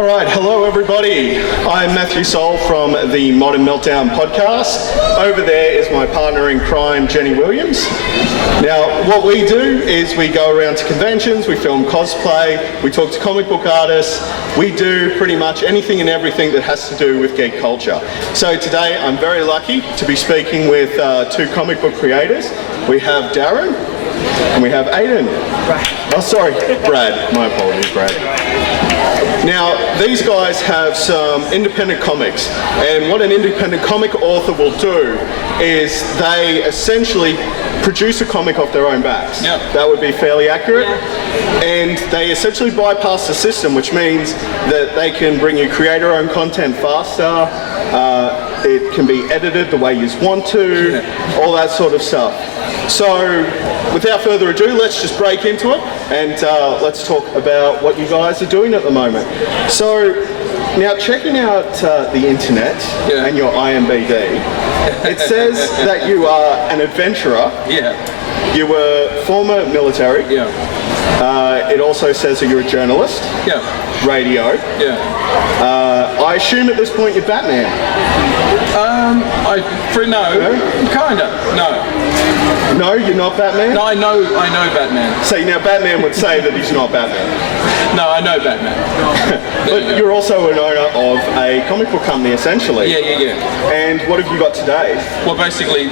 All right, hello everybody. I'm Matthew Soul from the Modern Meltdown podcast. Over there is my partner in crime, Jenny Williams. Now, what we do is we go around to conventions, we film cosplay, we talk to comic book artists, we do pretty much anything and everything that has to do with geek culture. So today I'm very lucky to be speaking with two comic book creators. We have Darren and we have Adan. Oh, sorry, Brad. My apologies, Brad. Now, these guys have some independent comics, and what an independent comic author will do is they essentially produce a comic off their own backs. Yeah. That would be fairly accurate. And they essentially bypass the system, which means that they can bring you creator-owned content faster, it can be edited the way you want to, all that sort of stuff. So, without further ado, let's just break into it and let's talk about what you guys are doing at the moment. So, now checking out the internet and your IMDb, it says that you are an adventurer. Yeah. You were former military. Yeah. It also says that you're a journalist. Yeah. Radio. Yeah. I assume at this point you're Batman. No, you're not Batman? No, I know Batman. See, now Batman would say that he's not Batman. No, I know Batman. But you're also an owner of a comic book company, essentially. Yeah. And what have you got today? Well, basically,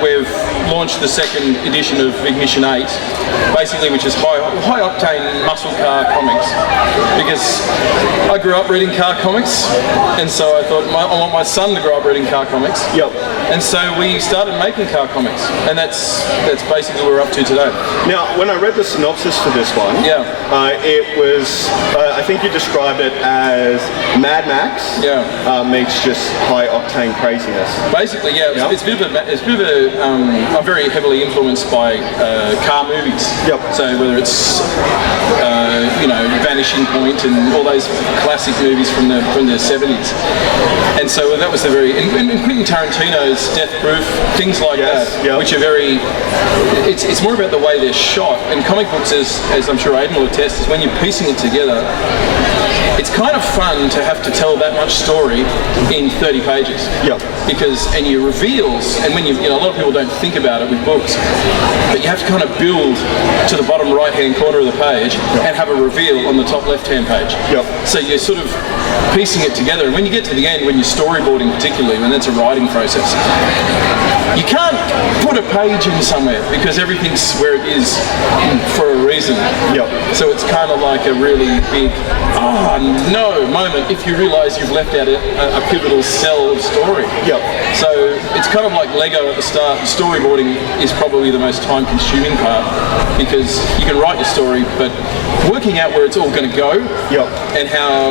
we've launched the second edition of Ignition 8, basically, which is high-octane muscle car comics. Because I grew up reading car comics, and so I thought I want my son to grow up reading car comics. Yep. And so we started making car comics, and that's basically what we're up to today. Now, when I read the synopsis for this one, it was, I think you described it as Mad Max meets just high-octane craziness. Basically, it's a bit of a I'm very heavily influenced by car movies. Yep. So whether it's Vanishing Point and all those classic movies from the 70s, and so that was and Quentin Tarantino's Death Proof, things like that, which are very. It's more about the way they're shot, and comic books, as I'm sure Adan will attest, is when you're piecing it together. It's kind of fun to have to tell that much story in 30 pages. Yep. And your reveals, and when a lot of people don't think about it with books, but you have to kind of build to the bottom right-hand corner of the page and have a reveal on the top left-hand page. Yep. So you're sort of piecing it together, and when you get to the end, when you're storyboarding particularly, when that's a writing process, you can't put a page in somewhere because everything's where it is for a reason. Yep. So it's kind of like a really big, moment if you realise you've left out a pivotal cell of story. Yep. So it's kind of like Lego at the start. Storyboarding is probably the most time-consuming part because you can write your story, but working out where it's all going to go and how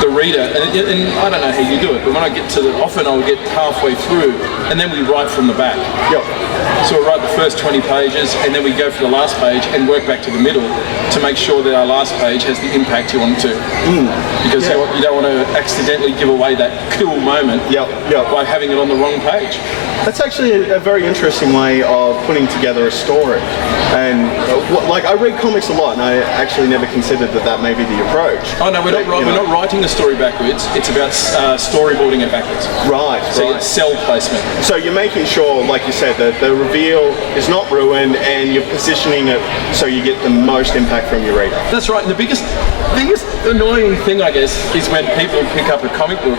the reader, and I don't know how you do it, but when I get often I'll get halfway through and then we write from the back. So we'll write the first 20 pages and then we go for the last page and work back to the middle to make sure that our last page has the impact you want it to. Because you don't want to accidentally give away that cool moment by having it on the wrong page. That's actually a very interesting way of putting together a story. And I read comics a lot, and I actually never considered that may be the approach. Oh no, we're not writing the story backwards. It's about storyboarding it backwards. Right. So it's cell placement. So you're making sure, like you said, that the reveal is not ruined, and you're positioning it so you get the most impact from your reader. That's right. And the biggest annoying thing, I guess, is when people pick up a comic book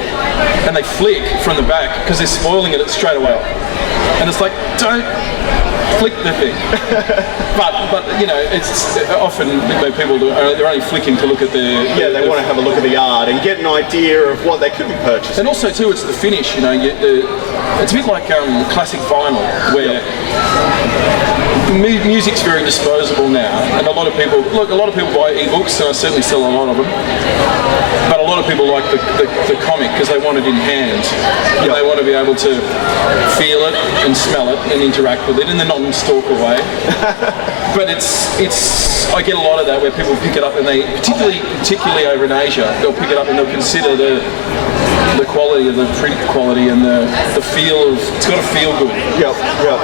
and they flick from the back because they're spoiling it straight away. And it's like, don't flick the thing. but it's often when people they're only flicking to look at they want to have a look at the art and get an idea of what they could be purchasing. And also too, it's the finish. It's a bit like classic vinyl where. Music's very disposable now, and a lot of people buy ebooks, and I certainly sell a lot of them. But a lot of people like the comic because they want it in hand. And they want to be able to feel it and smell it and interact with it in the non-stalker way. But I get a lot of that where people pick it up and they, particularly over in Asia, they'll pick it up and they'll consider the quality of the print quality and the feel of, it's got to feel good. Yep.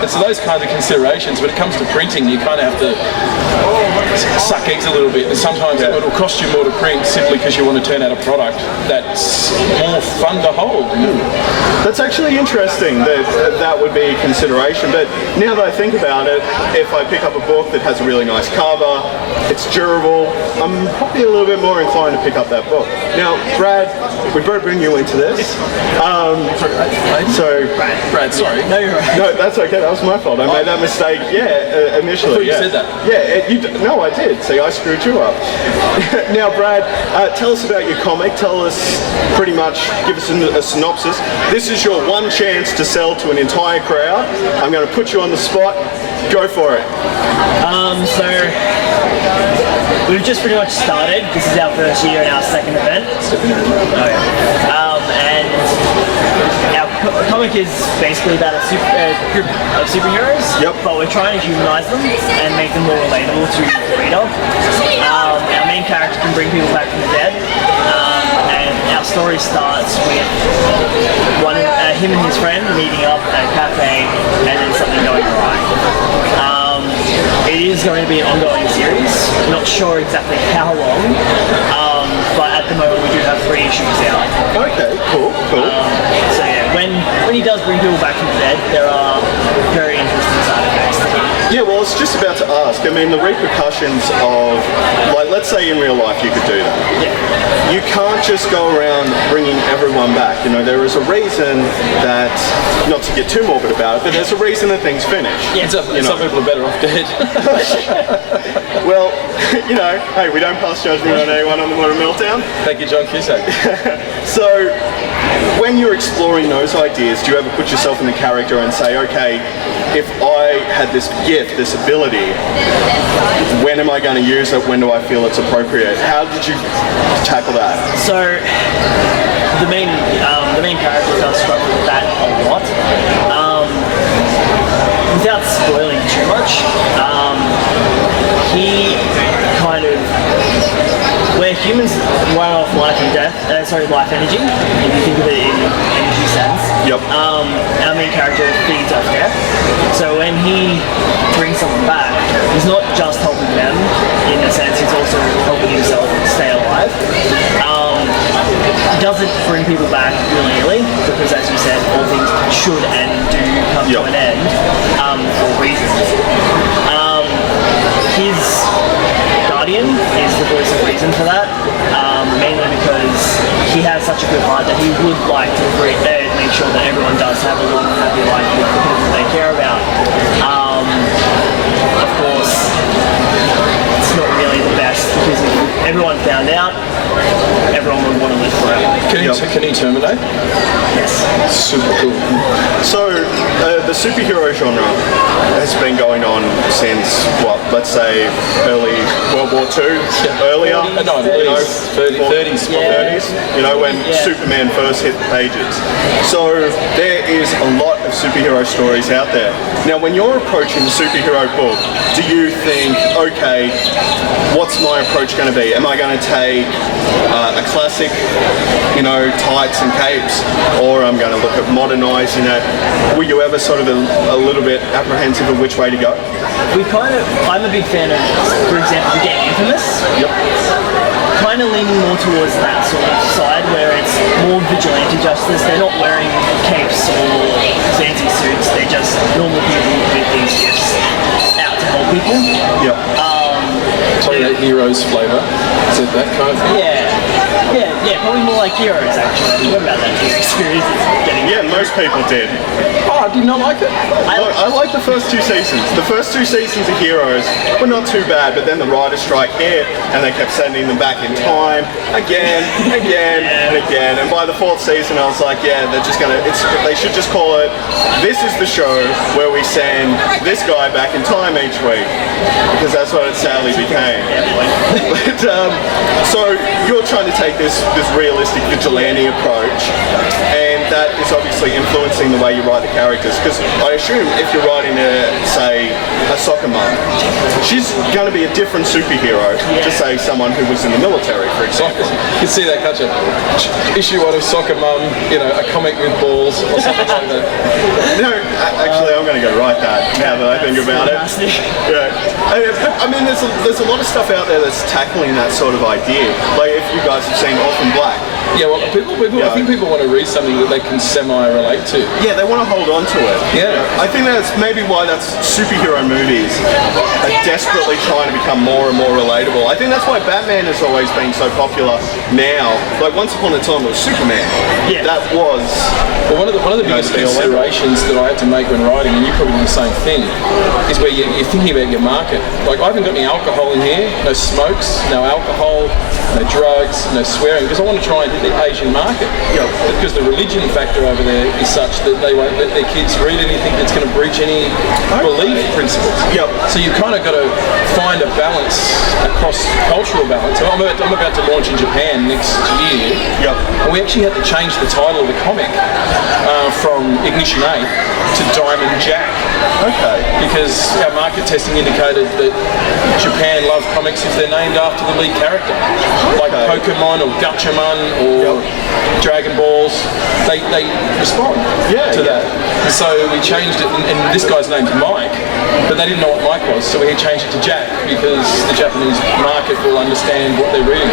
And so those kinds of considerations, when it comes to printing, you kind of have to suck eggs a little bit, and sometimes it'll cost you more to print simply because you want to turn out a product that's more fun to hold. That's actually interesting that would be a consideration, but now that I think about it, if I pick up a book that has a really nice cover, it's durable, I'm probably a little bit more inclined to pick up that book. Now, Brad, we better bring you into this. Brad, sorry. No, you're right. No, that's okay. That was my fault. I made that mistake. Initially. I thought you said that. No, I did. See, I screwed you up. Now, Brad, tell us about your comic. Tell us pretty much. Give us a synopsis. This is your one chance to sell to an entire crowd. I'm going to put you on the spot. Go for it. So we've just pretty much started. This is our first year and our second event. And our comic is basically about a group of superheroes. Yep. But we're trying to humanize them and make them more relatable to the reader. Our main character can bring people back from the dead. And our story starts with him and his friend meeting up at a cafe and then something going awry. It is going to be an ongoing series. Not sure exactly how long, but at the moment we do have 3 issues out. Okay, cool. So yeah, when he does bring people back from the dead, there are very interesting side effects. Yeah, well, I was just about to ask. I mean, the repercussions of, like, let's say in real life you could do that. Yeah. You can't just go around bringing everyone back. You know, there is a reason that, not to get too morbid about it, but there's a reason that things finish. Yeah. Some people are better off dead. Well, you know, hey, we don't pass judgment on anyone on the Modern Meltdown. Thank you, John Cusack. So, when you're exploring those ideas, do you ever put yourself in the character and say, okay, if I had this gift, this ability, when am I going to use it? When do I feel it's appropriate? How did you tackle that? So the main character does struggle with that a lot. Without spoiling too much, he kind of, where humans run off life and death, life energy, if you think of it in energy sense. Yep. Our main character feeds off death. So when he brings someone back, he's not just helping them, in a sense, he's also helping himself stay alive. He doesn't bring people back willy-nilly, because as you said, all things should and do come to an end for reasons. His guardian is the voice of reason for that, mainly because he has such a good heart that he would like to make sure that everyone does have a long, happy life with the people they care about. Of course, it's not really the best, because if everyone found out, everyone would want to live forever. Can he terminate? Yes. Super cool. So, the superhero genre has been going on since, what, let's say early World War II, earlier? No, you know, 30s. You know, when Superman first hit the pages. So, there is a lot of superhero stories out there. Now, when you're approaching the superhero book, do you think, okay, what's my approach going to be? Am I going to take a classic, you know, tights and capes, or I'm going to look at modernising it? Were you ever sort of a little bit apprehensive of which way to go? I'm a big fan of, for example, the game Infamous. Yep. Kind of leaning more towards that sort of side, where it's more vigilante justice. They're not wearing capes or fancy suits. They're just normal people with these gifts out to help people. Yep. Probably that Heroes flavour. Is it that kind of thing? Yeah, probably more like Heroes actually. What about that experience? Yeah, most people did. Oh, did you not like it? I like the first 2 seasons. The first 2 seasons of Heroes were not too bad, but then the writer's strike hit, and they kept sending them back in time, again, and again. And by the 4th season, I was like, yeah, they're just gonna. They should just call it. This is the show where we send this guy back in time each week, because that's what it sadly became. But, so you're trying to take this realistic vigilante approach, and that is obviously influencing the way you write the characters? Because I assume if you're writing say a soccer mum, she's going to be a different superhero to say someone who was in the military, for example. You can see that, can't you? Issue 1 of Soccer Mum, a comic with balls or something like that. No, actually, I'm going to go write that now that I think about it. Yeah. I mean, there's a lot of stuff out there that's tackling that sort of idea. Like if you guys have seen Orphan Black. Yeah, well, I think people want to read something that they can semi-relate to. Yeah, they want to hold on to it. Yeah. I think that's maybe why that's superhero movies are desperately trying to become more and more relatable. I think that's why Batman has always been so popular now. Like once upon a time it was Superman. Yeah. That was... Well, one of the biggest considerations that I had to make when writing, and you probably do the same thing, is where you're thinking about your market. Like I haven't got any alcohol in here, no smokes, no alcohol, no drugs, no swearing, because I want to try and hit the Asian market. Yep. Because the religion factor over there is such that they won't let their kids read anything that's going to breach any belief principles. Yep. So you've kind of got to find a balance across cultural balance. So I'm about to launch in Japan next year. Yep. And we actually had to change the title of the comic from Ignition 8 to Diamond Jack. Okay. Because our market testing indicated that Japan love comics if they're named after the lead character. Like Pokemon or Gatchaman or Dragon Balls. They respond to that. And so we changed it, and this guy's name's Mike, but they didn't know what Mike was, so we changed it to Jack because the Japanese market will understand what they're reading.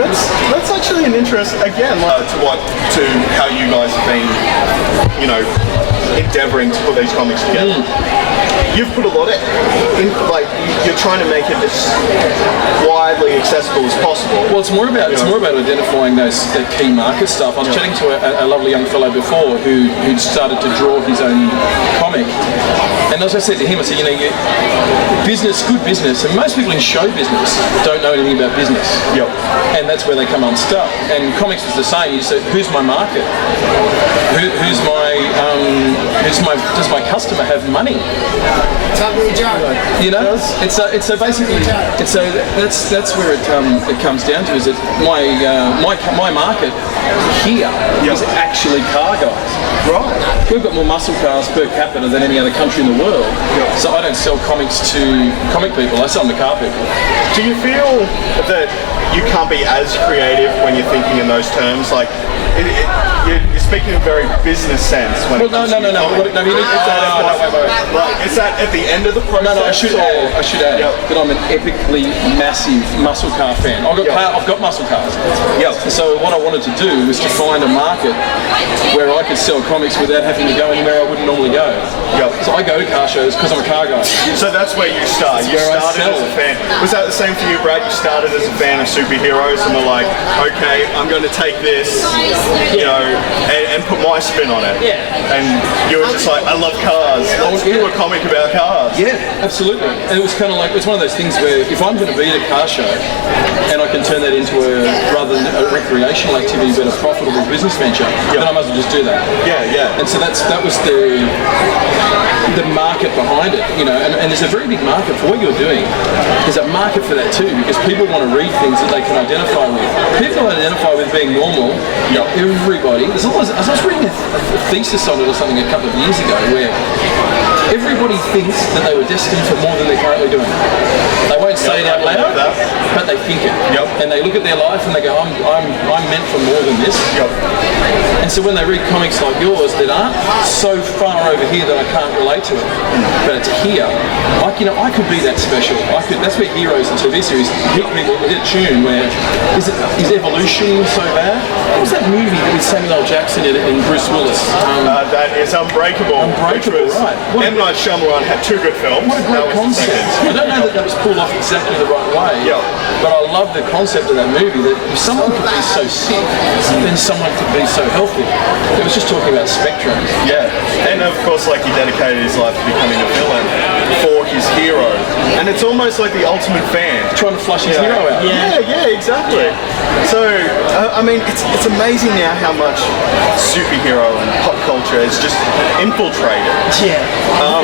That's actually an interest, again, to how you guys have been, endeavouring to put these comics together. You've put a lot in, you're trying to make it as widely accessible as possible. Well, it's more about identifying the key market stuff. I was chatting to a lovely young fellow before who'd started to draw his own comic, and as I said to him, I said, good business, and most people in show business don't know anything about business. Yep. And that's where they come unstuck. And comics was the same. You said, who's my market? Does my customer have money? That's where it comes down to, is that my market here is actually car guys. Right. We've got more muscle cars per capita than any other country in the world. So I don't sell comics to comic people, I sell them to car people. Do you feel that you can't be as creative when you're thinking in those terms? Like, you're speaking in a very business sense. When no. Is that at the end of the process? No, I should add that I'm an epically massive muscle car fan. I've got muscle cars. Yep. So what I wanted to do was to find a market where I could sell comics without having to go anywhere I wouldn't normally go. Yep. So I go to car shows because I'm a car guy. So that's where you start. You started as a fan. Was that the same for you, Brad? You started as a fan of superheroes and were like, okay, I'm going to take this, and put my spin on it. Yeah. And you were just like, I love cars. Let's do a comic about cars. Yeah, absolutely. And it was kind of like, it's one of those things where if I'm going to be at a car show and I can turn that into rather than a recreational activity but a profitable business venture, then I might as well just do that. Yeah. And so that was the market behind it, and there's a very big market for what you're doing. There's a market for that too, because people want to read things that they can identify with. People identify with being normal. Everybody. I was reading a thesis on it or something a couple of years ago where everybody thinks that they were destined for more than they're currently doing. They won't say it out loud, but they think it. And they look at their life and they go, I'm meant for more than this. And so when they read comics like yours that aren't so far over here that I can't relate to it, but it's here, I could be that special. That's where Heroes and TV series hit people with a tune where, is evolution so bad? What was that movie with Samuel L. Jackson in it and Bruce Willis? That is Unbreakable. Unbreakable, right. M. Night Shyamalan had two good films. What a great concept. I don't know that was pulled off exactly the right way, but I love the concept of that movie, that if someone could be so sick, then someone could be so healthy. It was just talking about spectrum. Yeah, and of course, he dedicated his life to becoming a villain. for his hero. And it's almost like the ultimate fan. Trying to flush his hero out. Yeah, exactly. So, I mean, it's amazing now how much superhero and pop culture has just infiltrated. Yeah.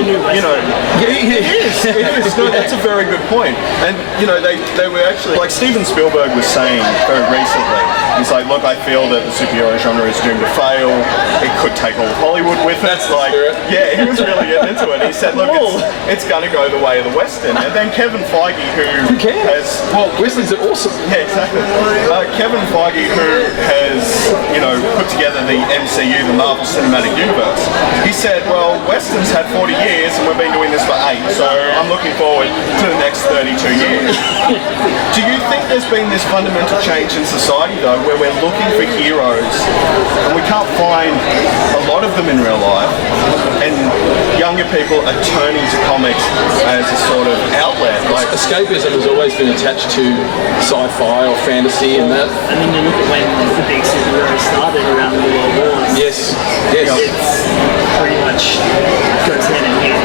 You know, it is. No, that's a very good point. And, you know, they were actually, like Steven Spielberg was saying very recently, he's like, look, I feel that the superhero genre is doomed to fail. It could take all of Hollywood with it. That's like, yeah, he was really getting into it. He said, look, it's going to go the way of the Western. And then Kevin Feige, who cares? Well, Westerns are awesome. Yeah, exactly. Kevin Feige, who has, you know, put together the MCU, the Marvel Cinematic Universe, he said, well, Westerns had 40 years and we've been doing this for 8, so I'm looking forward to the next 32 years. Do you think there's been this fundamental change in society, though, where we're looking for heroes and we can't find a lot of them in real life, and younger people are turning to comics as a sort of outlet? Like, escapism has always been attached to sci-fi or fantasy and that. And then you look at when the big superheroes started around the World Wars. Yes. It's pretty much goes hand in hand.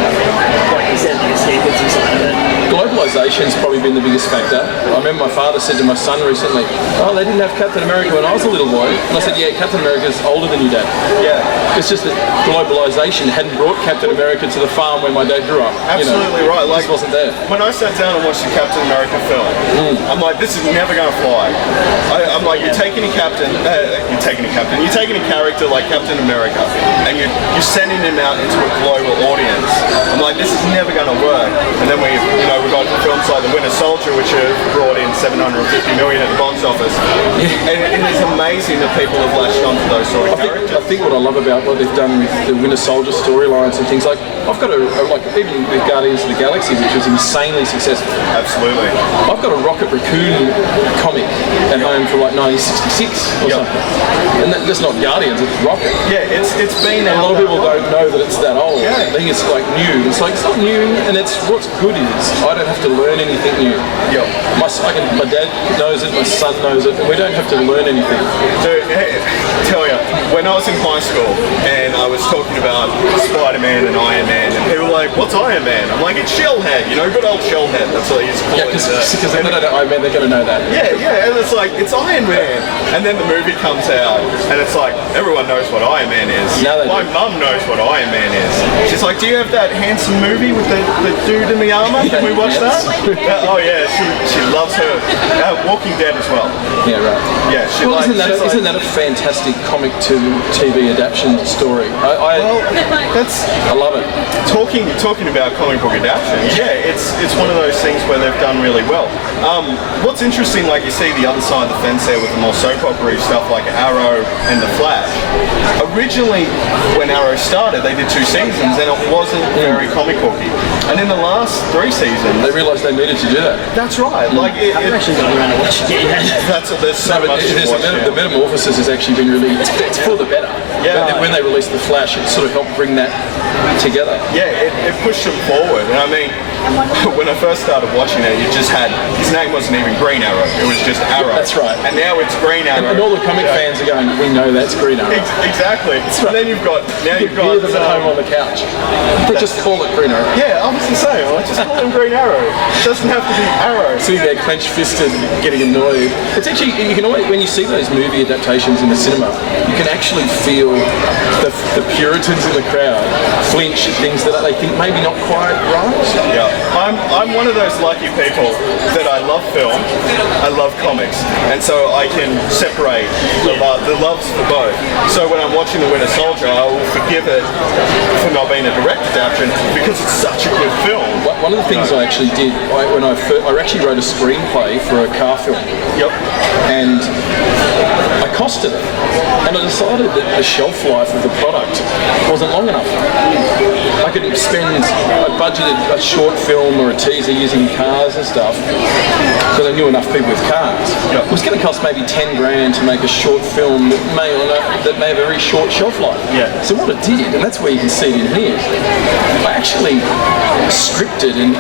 Like you said, the escapism side of it. Globalization's probably been the biggest factor. I remember my father said to my son recently, oh, they didn't have Captain America when I was a little boy. And I said, yeah, Captain America's older than you, Dad. Yeah. It's just that globalization hadn't brought Captain America to the farm where my dad grew up. Absolutely right. Like, it just wasn't there. When I sat down and watched the Captain America film, I'm like, this is never going to fly. I'm like, you're taking a character like Captain America, and you're sending him out into a global audience. I'm like, this is never going to work. And then we've got films like The Winter Soldier, which have brought in $750 million at the box office. Yeah. And it is amazing that people have latched onto those sort of characters. I think what I love about what they've done with the Winter Soldier storylines and things like, I've got even with Guardians of the Galaxy, which was insanely successful. Absolutely. I've got a Rocket Raccoon comic at home from like 1966 or something. And that's not Guardians, it's Rocket. Yeah, it's been a lot of people don't know that it's that old. Yeah. I think it's like new. It's like, it's not new, and it's what's good is I don't have to learn anything new. Yeah. My dad knows it, my son knows it, and we don't have to learn anything. Dude, tell you, when I was in high school and I was talking about Spider-Man and Iron Man, and people were like, what's Iron Man? I'm like, it's Shellhead, good old Shellhead. That's what he's called. Yeah, because if they don't know Iron Man, they're going to know that. Yeah, and it's like, it's Iron Man. And then the movie comes out, and it's like, everyone knows what Iron Man is. My mum knows what Iron Man is. She's like, do you have that handsome movie with the dude in the armor? Can we watch that? Oh yeah, she loves her. Walking Dead as well. Yeah, right. Yeah, isn't that a fantastic comic to TV adaptation story? I love it. Talking about comic book adaptations, it's one of those things where they've done really well. What's interesting, like you see the other side of the fence there with the more soap opera stuff like Arrow and The Flash. Originally, when Arrow started, they did 2 seasons and it wasn't very comic booky. And in the last 3 seasons, they realised they needed to do that. That's right. Like I've actually gone around and watched it yet. There's so much to watch. The metamorphosis has actually been really. It's for the better. Yeah. When they released The Flash, it sort of helped bring that together. Yeah, it pushed them forward. And I mean, when I first started watching it, you just had his name wasn't even Green Arrow. It was just Arrow. That's right. And now it's Green Arrow. And all the comic fans are going, we know that's Green Arrow. Exactly. Right. And then you've got hear them at home on the couch. They just call it Green Arrow. Yeah, I was the same. I just call him Green Arrow. It doesn't have to be Arrow. Sitting there clenched fisted, getting annoyed. It's actually you can always, when you see those movie adaptations in the cinema, you can actually feel the Puritans in the crowd flinch at things that they think maybe not quite right. Yeah, I'm one of those lucky people that I love film, I love comics, and so I can separate the loves for both. So when I'm watching The Winter Soldier, I will forgive it for not being a direct adaptation because it's such a good film. One of the things I actually did, I actually wrote a screenplay for a car film. Yep. And I costed it. And I decided that the shelf life of the product wasn't long enough. I budgeted a short film or a teaser using cars and stuff because I knew enough people with cars. Yep. It was going to cost maybe 10 grand to make a short film that may have a very short shelf life. Yeah. So what I did, and that's where you can see it in here, I actually scripted and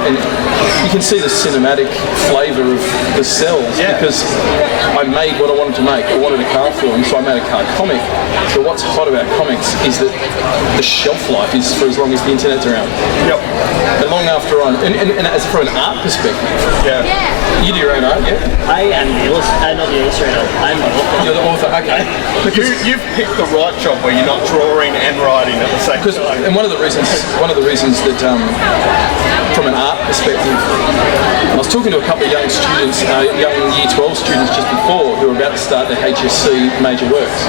you can see the cinematic flavour of the cells because I made what I wanted to make. I wanted a car car film, so I made a car comic. But what's hot about comics is that the shelf life is for as long as the internet's around. Yep. And long after and as from an art perspective, you do your own art, yeah? I am the not the illustrator. I'm the author. You're the author, okay. Because You've picked the right job where you're not drawing and writing at the same time. and one of the reasons that from an art perspective, I was talking to a couple of young students, young Year 12 students just before, who were about to start their HSC major works.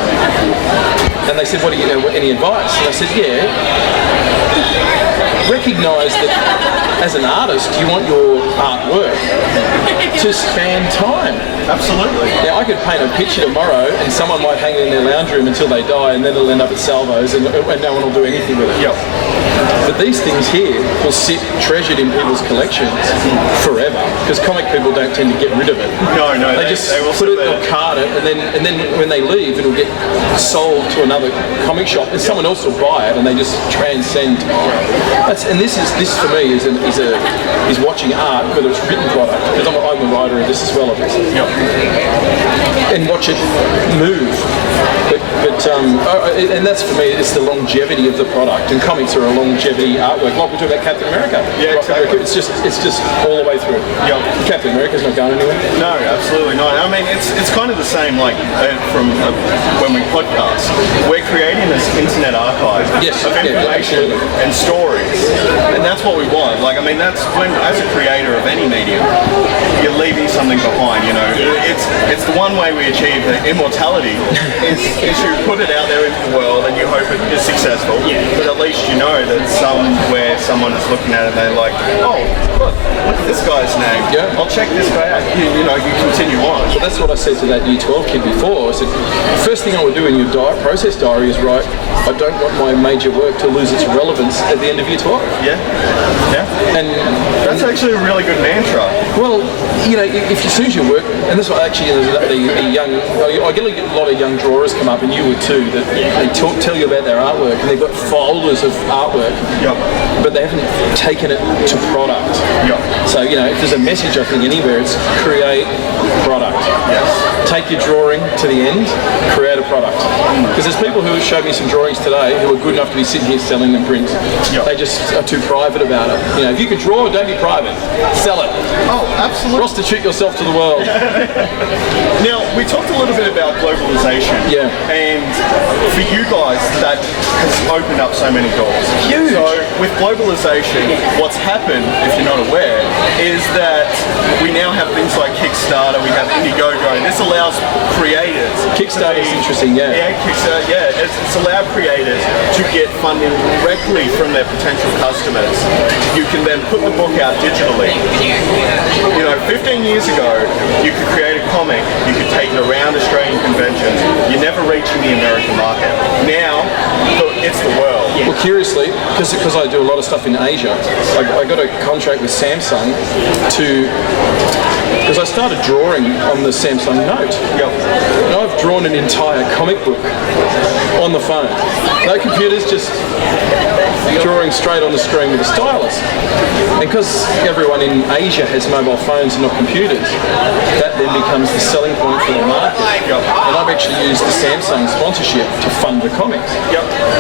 And they said, what do you know, any advice? And I said, yeah, recognise that as an artist, you want your artwork to span time. Absolutely. Now, I could paint a picture tomorrow and someone might hang it in their lounge room until they die, and then it'll end up at Salvo's and no one will do anything with it. Yep. But these things here will sit treasured in people's collections forever, because comic people don't tend to get rid of it. No, They just put it, they'll card it, and then when they leave, it'll get sold to another comic shop, and someone else will buy it, and they just transcend time. This for me is watching art, whether it's written product, because I'm a writer of this as well, obviously. Yep. And watch it move. And that's for me, it's the longevity of the product, and comics are a longevity artwork. Like we talk about Captain America. Yeah, exactly. It's just all the way through. Yep. Captain America's not going anywhere. No, absolutely not. I mean, it's kind of the same like from when we podcast. We're creating this internet archive of information and stories, and that's what we want. Like, I mean, that's when, as a creator of any medium, you're leaving something behind. You know, it's the one way we achieve immortality is you put it out there into the world and you hope it is successful. Yeah. But at least you know that somewhere someone is looking at it and they're like, oh, look at this guy's name. Yeah. I'll check this guy out. You know, you continue on. But that's what I said to that Year 12 kid before. I said, the first thing I would do in your process diary is write, I don't want my major work to lose its relevance at the end of Year 12. Yeah. Yeah. And that's actually a really good mantra. Well, you know, if as soon as you work, and that's what actually I get a lot of young drawers come up, and you would too, that they tell you about their artwork, and they've got folders of artwork, but they haven't taken it to product. So, you know, if there's a message, I think, anywhere, it's create product. Yes. Take your drawing to the end, create a product. Because there's people who showed me some drawings today who are good enough to be sitting here selling them prints. They just are too private about it. You know, if you can draw, don't be private. Sell it. Oh, absolutely. Prostitute yourself to the world. Now, we talked a little bit about globalization. Yeah. And for you guys, that has opened up so many doors. Huge. So with globalization, what's happened, if you're not aware, is that we now have things like Kickstarter, we have Indiegogo. This allows creators. Kickstarter is interesting, yeah. Yeah, Kickstarter, yeah. It's allowed creators to get funding directly from their potential customers. You can then put the book out digitally. You know, 15 years ago, you could create a comic, you could take it around Australian conventions, you're never reaching the American market. Now, it's the world. Well, curiously, because I do a lot of stuff in Asia, I got a contract with Samsung because I started drawing on the Samsung Note. And I've drawn an entire comic book on the phone. No computers, just drawing straight on the screen with a stylus. And because everyone in Asia has mobile phones and not computers, that then becomes the selling point for the market. And I've actually used the Samsung sponsorship to fund the comics.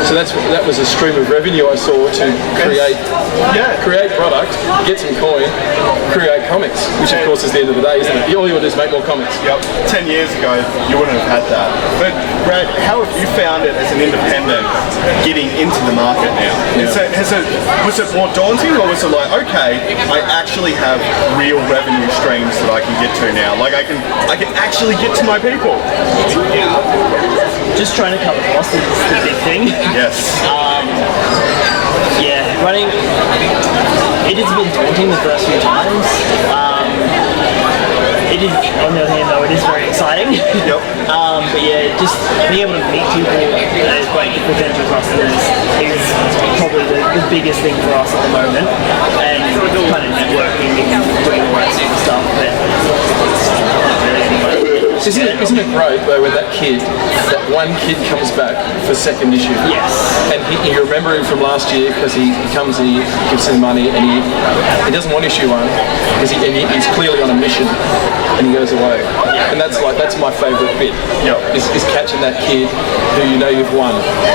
So that was a stream of revenue I saw to create product, get some coin, create comics, which of course is the end of the day, isn't it? All you want to do is make more comics. 10 years ago, you wouldn't have had that. But Brad, how have you found it as an independent getting into the market now? Was it more daunting, or was it like, okay, I actually have real revenue streams that I can get to now? Like I can actually get to my people. Just trying to cut the cost is the big thing. Yes. Running, it has been daunting the first few times. It is, on the other hand though, it is very exciting. But yeah, just being able to meet people that are great potential customers is probably the biggest thing for us at the moment. And kind of networking and doing all that sort of stuff. But Isn't it great though when that one kid comes back for second issue? Yes. And you remember him from last year because he comes and he gives him money and he doesn't want issue one because he's clearly on a mission and he goes away. And that's my favourite bit. Is catching that kid who you know you've won,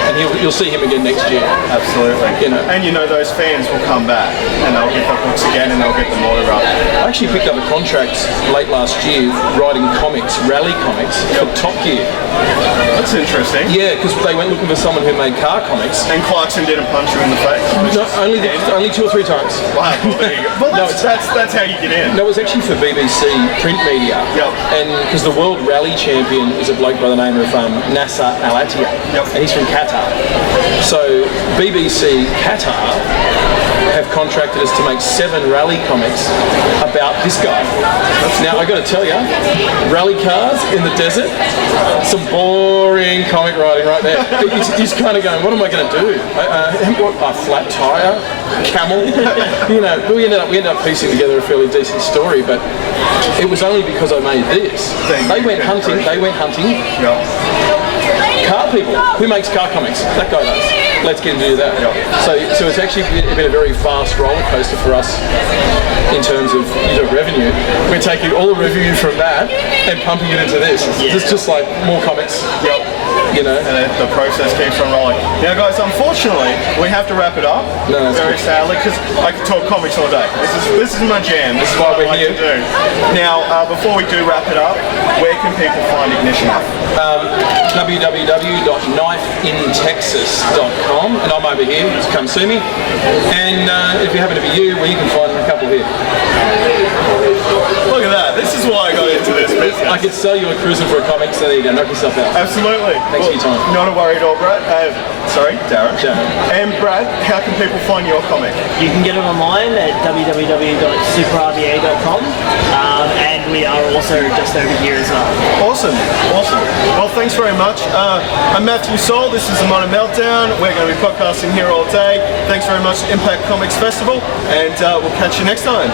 and you'll see him again next year. Absolutely. And those fans will come back and they'll get the books again and they'll get the autograph. I actually picked up a contract late last year writing comics, rally comics, for Top Gear. That's interesting. Yeah, because they went looking for someone who made car comics. And Clarkson didn't punch you in the face? No, only 2 or 3 times. Wow, well, that's how you get in. No, it was actually for BBC print media. And because the world rally champion is a bloke by the name of Nasser Al-Attiyah. And he's from Qatar. So BBC Qatar have contracted us to make 7 rally comics about this guy. Now I got to tell you, rally cars in the desert, some boring comic writing right there. He's kind of going, what am I going to do? A flat tire, camel. We ended up piecing together a fairly decent story, but it was only because I made this. They went hunting. Car people. Who makes car comics? That guy does. Let's get him to do that. So it's actually been a very fast roller coaster for us in terms of revenue. We're taking all the revenue from that and pumping it into this. It's just like more comics. And the process keeps on rolling. Now, guys, unfortunately, we have to wrap it up. Very sadly, because I could talk comics all day. This is my jam. This is what I like to do. Now, before we do wrap it up, where can people find Ignition? www.knifeintexas.com, and I'm over here, so come see me. And if you happen to be you, well, you can find a couple here. Look at that. This is why I got into this business. I could sell you a cruiser for a comic, so there you go, knock yourself out. Absolutely. Thanks for your time. Not a worry at all, Brad. Darren. And Brad, how can people find your comic? You can get it online at www.superrva.com, and we are also just over here as well. Awesome. Well, thanks very much. I'm Matthew Soul. This is the Modern Meltdown. We're going to be podcasting here all day. Thanks very much to Impact Comics Festival, and we'll catch you next time.